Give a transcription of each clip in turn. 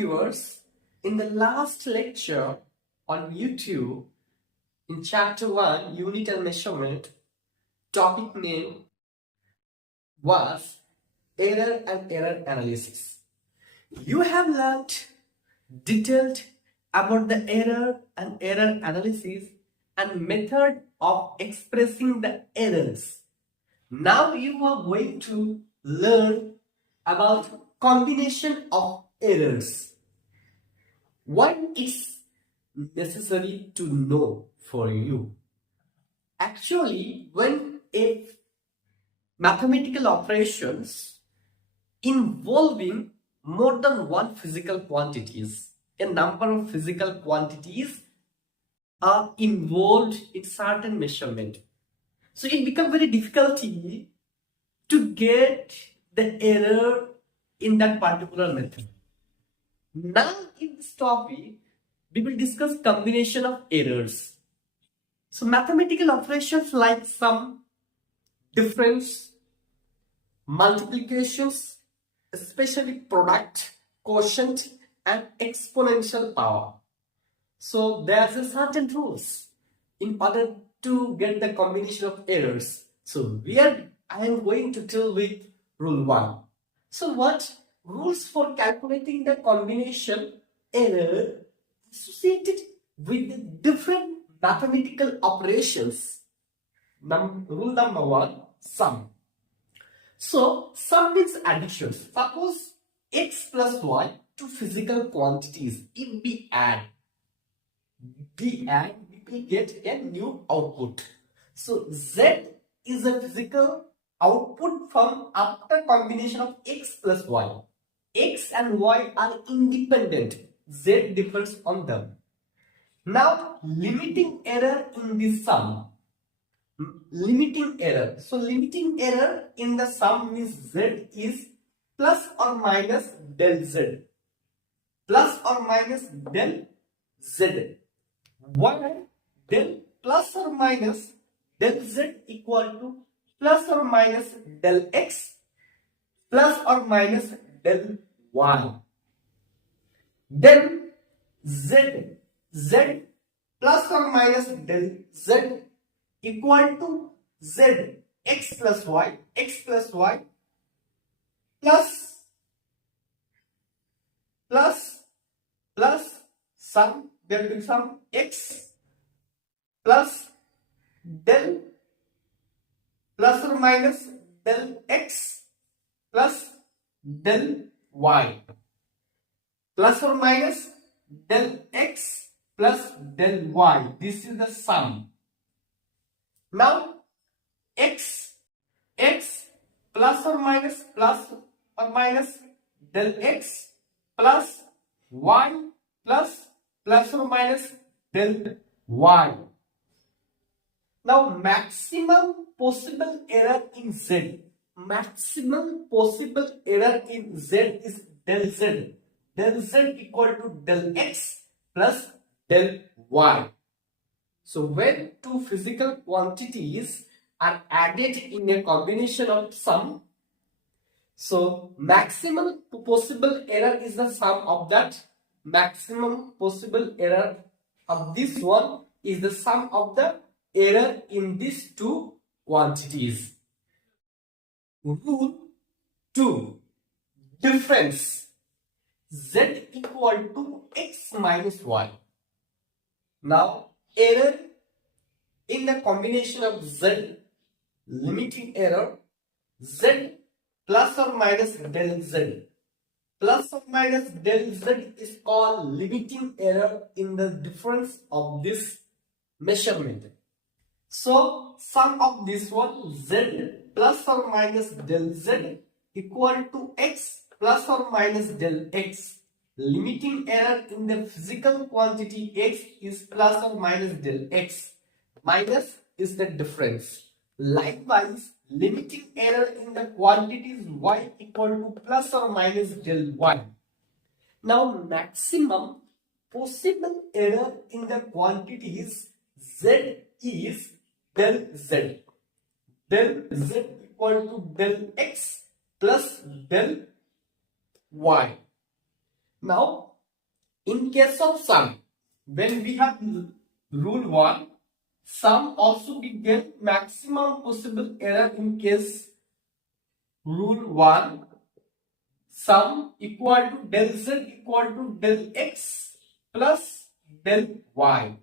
viewers, in the last lecture on YouTube, in chapter 1, unit and measurement, topic name was error and error analysis. You have learned detailed about the error and error analysis and method of expressing the errors. Now you are going to learn about combination of errors. What is necessary to know for you? Actually, when a mathematical operations involving more than one physical quantities, a number of physical quantities are involved in certain measurement. So it becomes very difficult to get the error in that particular method. Now in this topic, we will discuss combination of errors. So mathematical operations like sum, difference, multiplications, especially product, quotient and exponential power. So there's a certain rules in order to get the combination of errors. So I am going to deal with rule 1. So what rules for calculating the combination error associated with the different mathematical operations? Rule number 1, sum. So sum means addition. Suppose x plus y, two physical quantities. If we add, we will get a new output. So z is a physical output from after combination of x plus y. X and y are independent. Z differs on them. Now limiting error in this sum. Limiting error. So limiting error in the sum means z is plus or minus del z. Plus or minus del z. Why del plus or minus del z equal to plus or minus del x plus or minus del y. Then z plus or minus del z equal to z x plus y plus sum, there will be some x plus del plus or minus del x plus del y plus or minus del x plus del y. This is the sum. Now x plus or minus del x plus y plus or minus del y. Now maximum possible error in z. Maximum possible error in z is del z. Del z equal to del x plus del y. So when two physical quantities are added in a combination of sum, so maximum possible error is the sum of that. Maximum possible error of this one is the sum of the error in these two quantities. Rule 2. Difference. Z equal to x minus y. Now error in the combination of z, limiting error, z plus or minus del z. Plus or minus del z is called limiting error in the difference of this measurement. So sum of this one, z plus or minus del z equal to x plus or minus del x. Limiting error in the physical quantity x is plus or minus del x. Minus is the difference. Likewise, limiting error in the quantities y equal to plus or minus del y. Now maximum possible error in the quantities z is del z. Del z equal to del x plus del y. Now In case of sum, when we have rule 1, sum also we get maximum possible error in case rule 1, sum equal to del z equal to del x plus del y.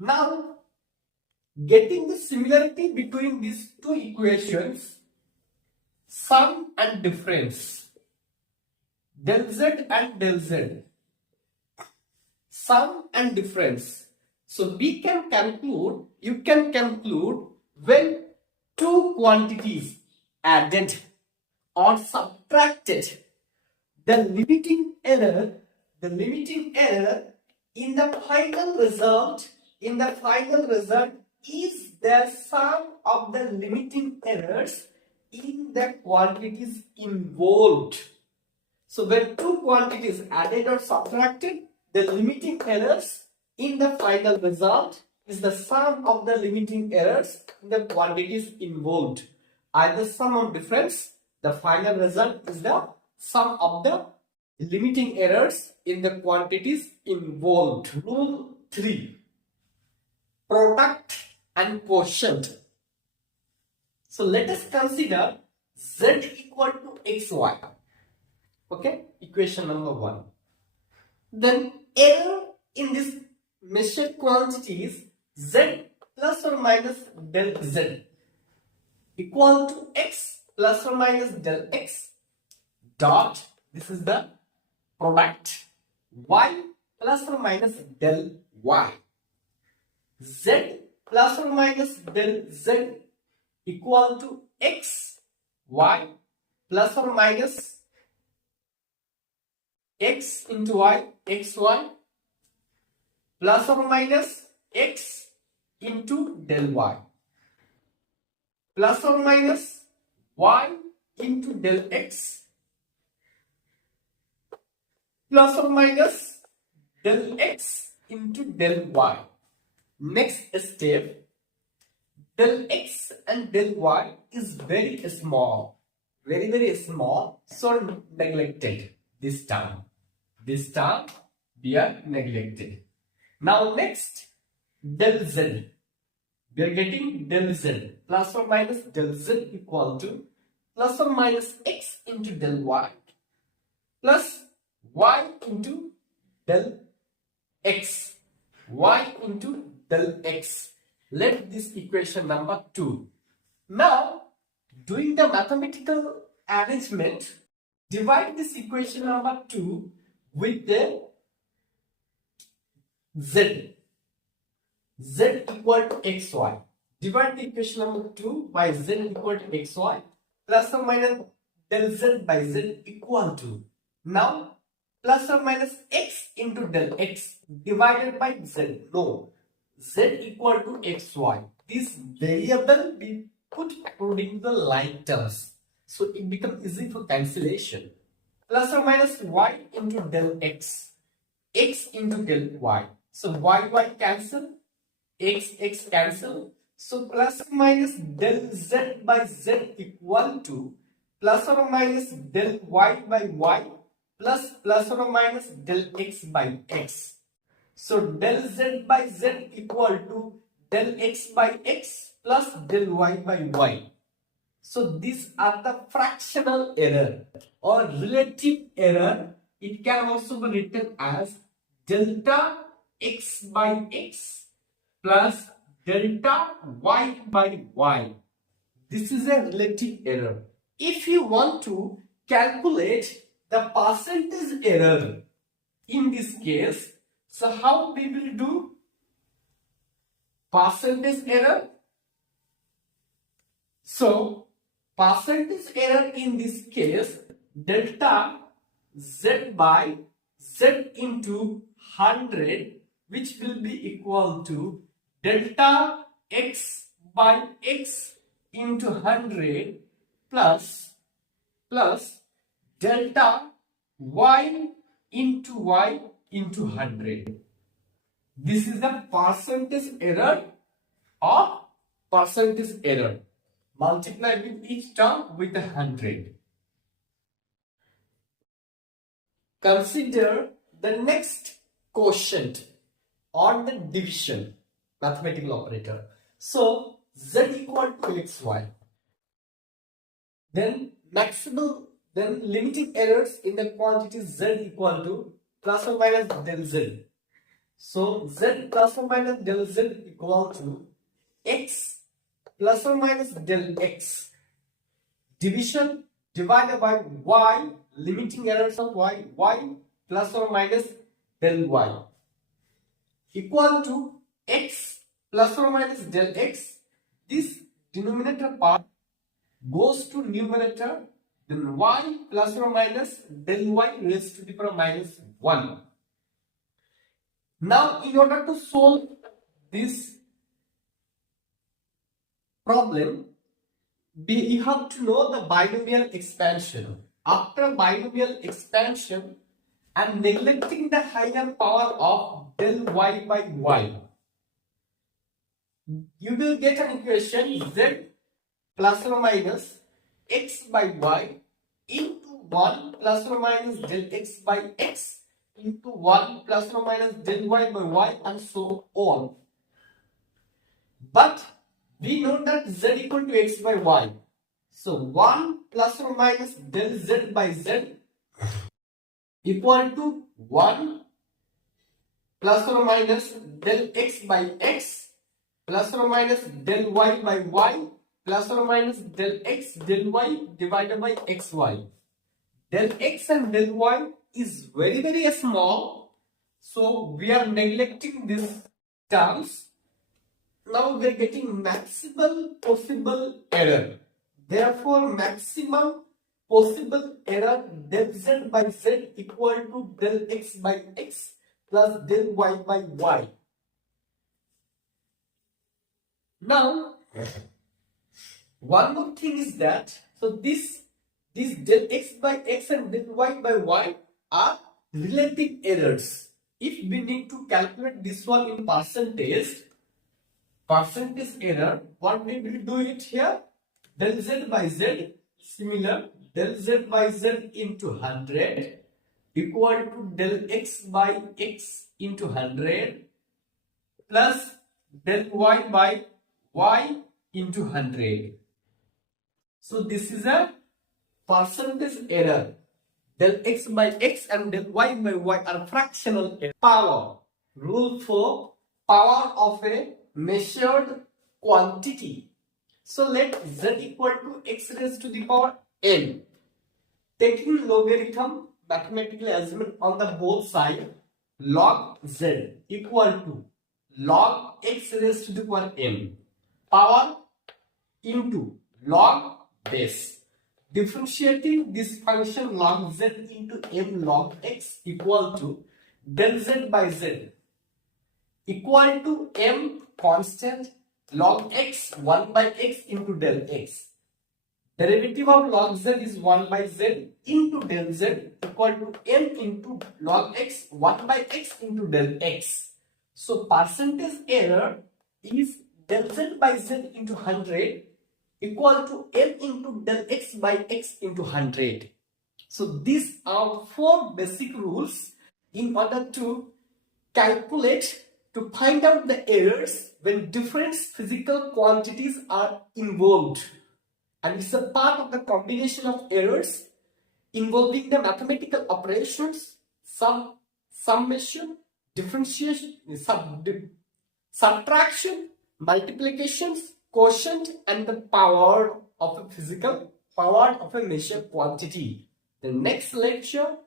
Now, getting the similarity between these two equations, sum and difference, del z and del z, sum and difference. So we can conclude, you can conclude, when two quantities added or subtracted, the limiting error in the final result is the sum of the limiting errors in the quantities involved. So when two quantities added or subtracted, the limiting errors in the final result is the sum of the limiting errors in the quantities involved. Either sum or difference, the final result is the sum of the limiting errors in the quantities involved. Rule 3. Product and quotient. So let us consider z equal to xy. Okay, equation number 1. Then error in this measured quantities z plus or minus del z equal to x plus or minus del x dot, this is the product, y plus or minus del y, z plus or minus del z equal to x, y plus or minus x into y, xy plus or minus x into del y plus or minus y into del x plus or minus del x into del y. Next step, del x and del y is very small, very small, so neglected. This term we are neglected. Now next, del z, we are getting del z plus or minus del z equal to plus or minus x into del y plus y into del x, y into del x. Let this equation number 2. Now, doing the mathematical arrangement, divide this equation number 2 with the z equal to xy. Divide the equation number 2 by z equal to xy plus or minus del z by z equal to, now plus or minus x into del x divided by z. No, z equal to xy. This variable we put according to the like terms, so it becomes easy for cancellation. Plus or minus y into del x, x into del y. So y cancel, x cancel. So plus or minus del z by z equal to plus or minus del y by y plus or minus del x by x. So del z by z equal to del x by x plus del y by y. So these are the fractional error or relative error. It can also be written as delta x by x plus delta y by y. This is a relative error. If you want to calculate the percentage error in this case, so how we will do percentage error? So percentage error in this case, delta z by z into 100, which will be equal to delta x by x into 100 plus delta y into 100. This is the percentage error or percentage error. Multiply with each term with 100. Consider the next quotient or the division mathematical operator. So z equal to xy. Then limiting errors in the quantity z equal to plus or minus del z. So z plus or minus del z equal to x plus or minus del x division divided by y, limiting errors of y plus or minus del y equal to x plus or minus del x. This denominator part goes to numerator, then y plus or minus del y raised to the power minus 1. Now in order to solve this problem, you have to know the binomial expansion. After binomial expansion, I am neglecting the higher power of del y by y. You will get an equation z plus or minus x by y into 1 plus or minus del x by x into 1 plus or minus del y by y and so on. But we know that z equal to x by y. So 1 plus or minus del z by z equal to 1 plus or minus del x by x plus or minus del y by y plus or minus del x del y divided by xy. Del x and del y is very small, so we are neglecting these terms. Now we are getting maximum possible error. Therefore, maximum possible error del z by z equal to del x by x plus del y by y. Now, one more thing is that, so this del x by x and del y by y are relative errors. If we need to calculate this one in percentage error, what we will do it here? Del z by z, similar, del z by z into 100 equal to del x by x into 100 plus del y by y into 100. So this is a percentage error. Del x by x and del y by y are fractional error. Power. Rule for power of a measured quantity. So let z equal to x raised to the power n. Taking logarithm mathematical assessment on the both sides, log z equal to log x raised to the power m. Power into log base. Differentiating this function log z into m log x equal to del z by z equal to m constant log x 1 by x into del x. Derivative of log z is 1 by z into del z equal to m into log x 1 by x into del x. So percentage error is del z by z into 100 equal to m into del x by x into 100. So these are 4 basic rules in order to calculate, to find out the errors when different physical quantities are involved. And it's a part of the combination of errors involving the mathematical operations, summation, differentiation, subtraction, multiplications, quotient, and the power of a physical, power of a measured quantity. The next lecture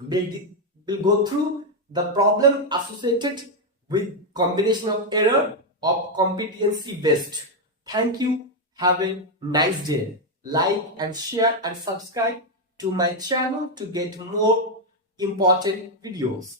will go through the problem associated with combination of error of competency based. Thank you. Have a nice day. Like and share and subscribe to my channel to get more important videos.